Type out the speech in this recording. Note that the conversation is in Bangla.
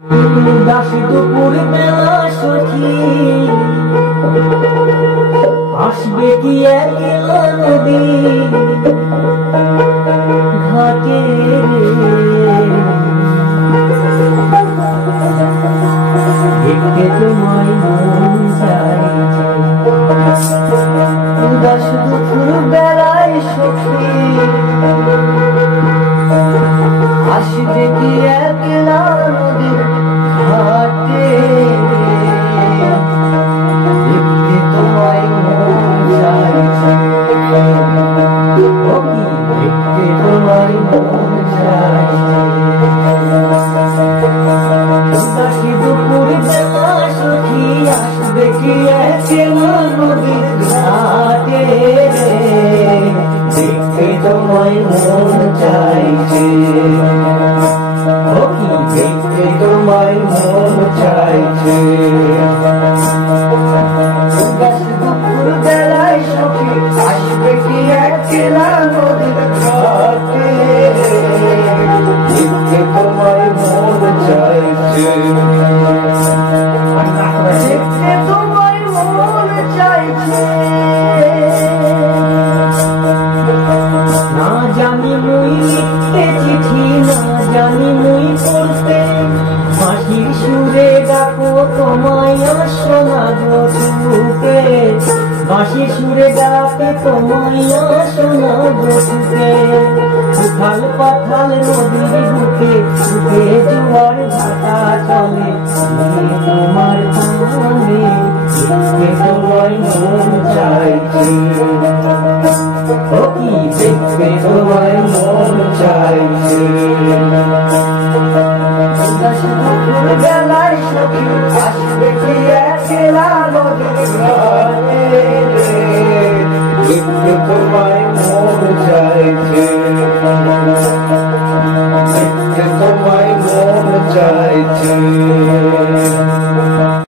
দাসী দুপুর বেলা সখী আসবে কি একলা নদী ঘাটে দেখতে তোমায় মন চাই। দাস দুপুর বেলায় সখী আসবে কি একলা নদী ঘাটে দেখতে তোমায় মন চাইছে। দেখতে তোমায় মন চাইছে। দাসী দুপুর বেলা সখী আসবে কি একলা নদী ঘাটে দেখতে তোমায় মন চাইছে। দেখতে তোমায় মন চাইছে। দুপুর বেলায় সখী আসবে কি একলা নদীর ঘাটে দেখতে তোমায় মন চাইছে। দেখতে তোমায় মন চাইছে। না জানি মুই লিখতে চিঠি, না জানি মুই পড়তে, বাঁশির সুরে ডাকো তোমায় শোনা গো বাঁশির সুরে ডাকে তোমায় শোনা গো উথাল পাথাল নদীর বুকে বুকে জোয়ার ভাটা চলে তোমার কানে দেখতে তোমায় মন চাইছে। দেখতে তোমায় মন চাইছে। বেলায় সখী আসবে কি একলা নদীর ঘাটে দেখতে তোমায় মন চাইছে। দেখতে তোমায় মন চাইছে।